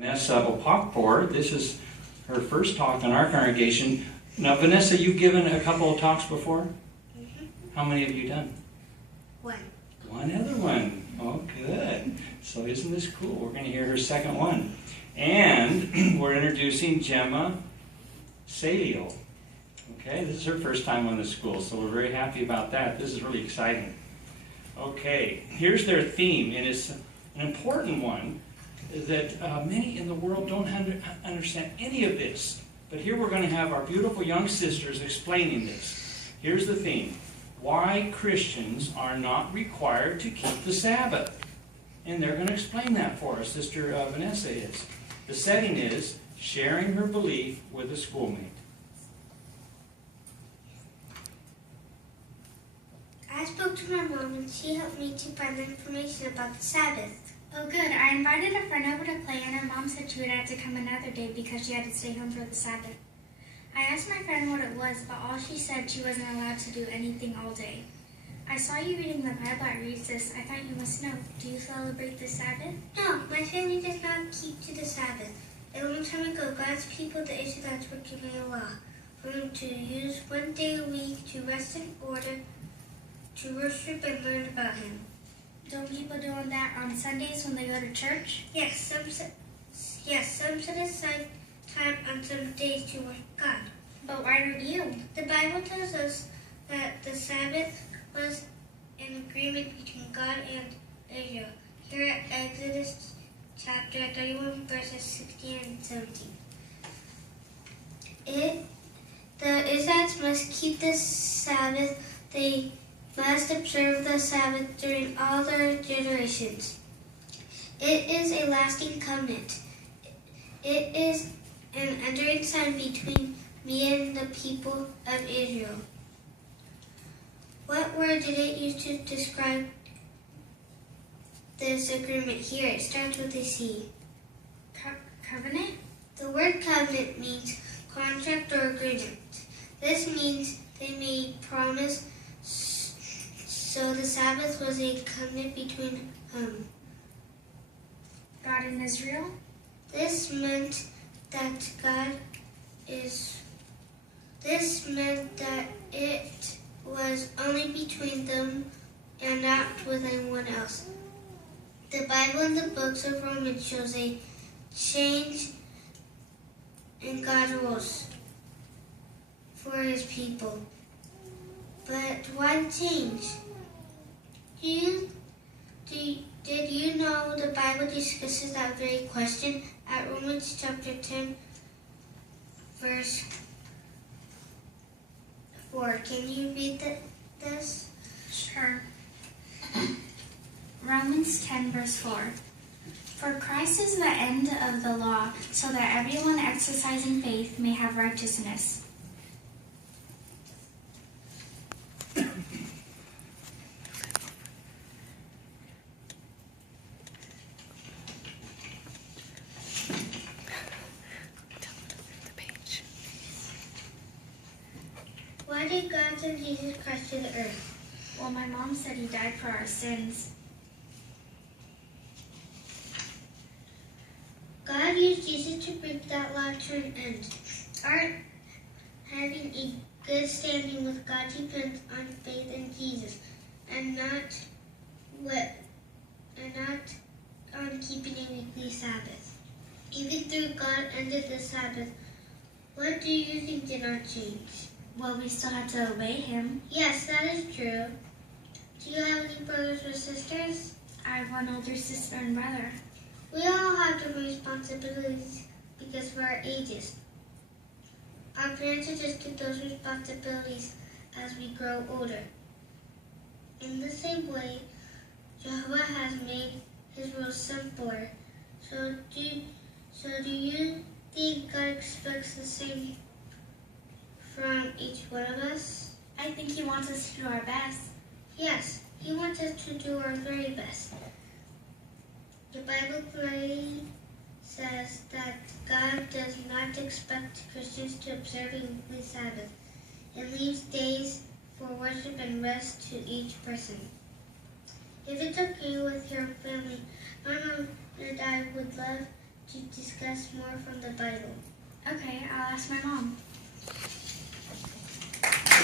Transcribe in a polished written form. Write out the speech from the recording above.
Vanessa this is her first talk in our congregation. Now, Vanessa, you've given a couple of talks before? Mm-hmm. How many have you done? One. One other one. Oh, good. So isn't this cool? We're going to hear her second one. And we're introducing Gemma Salio. Okay, this is her first time on the school, so we're very happy about that. This is really exciting. Okay, here's their theme, and it's an important one that many in the world don't understand any of this. But here we're going to have our beautiful young sisters explaining this. Here's the theme: why Christians are not required to keep the Sabbath. And they're going to explain that for us. Sister Vanessa is. The setting is sharing her belief with a schoolmate. I spoke to my mom and she helped me to find the information about the Sabbath. Oh good, I invited a friend over to play and her mom said she would have to come another day because she had to stay home for the Sabbath. I asked my friend what it was, but all she said she wasn't allowed to do anything all day. I saw you reading the Bible at recess. I thought you must know. Do you celebrate the Sabbath? No, my family does not keep to the Sabbath. A long time ago, God's people, the Israelites, were given a law for them to use one day a week to rest in order to worship and learn about Him. Don't people doing that on Sundays when they go to church? Yes, some set aside time on some days to worship God. But why don't you? The Bible tells us that the Sabbath was an agreement between God and Israel. Here at Exodus chapter 31, verses 16 and 17. The Israelites must keep the Sabbath. They must observe the Sabbath during all their generations. It is a lasting covenant. It is an enduring sign between me and the people of Israel. What word did it use to describe this agreement here? It starts with a C. Covenant? The word covenant means contract or agreement. This means they made promise. So the Sabbath was a covenant between God and Israel? This meant that it was only between them and not with anyone else. The Bible and the books of Romans shows a change in God's rules for His people. But why change? Did you know the Bible discusses that very question at Romans chapter 10, verse 4? Can you read this? Sure. Romans 10, verse 4. For Christ is the end of the law, so that everyone exercising faith may have righteousness. Why did God send Jesus Christ to the earth? Well, my mom said He died for our sins. God used Jesus to bring that law to an end. Our having a good standing with God depends on faith in Jesus, and not on keeping a weekly Sabbath. Even though God ended the Sabbath, what do you think did not change? Well, we still have to obey Him. Yes, that is true. Do you have any brothers or sisters? I have one older sister and brother. We all have different responsibilities because of our ages. Our parents adjusted those responsibilities as we grow older. In the same way, Jehovah has made His rules simpler. So do you think God expects the same from each one of us? I think He wants us to do our best. Yes, He wants us to do our very best. The Bible clearly says that God does not expect Christians to observe a weekly Sabbath. It leaves days for worship and rest to each person. If it's okay with your family, my mom and I would love to discuss more from the Bible. Okay, I'll ask my mom.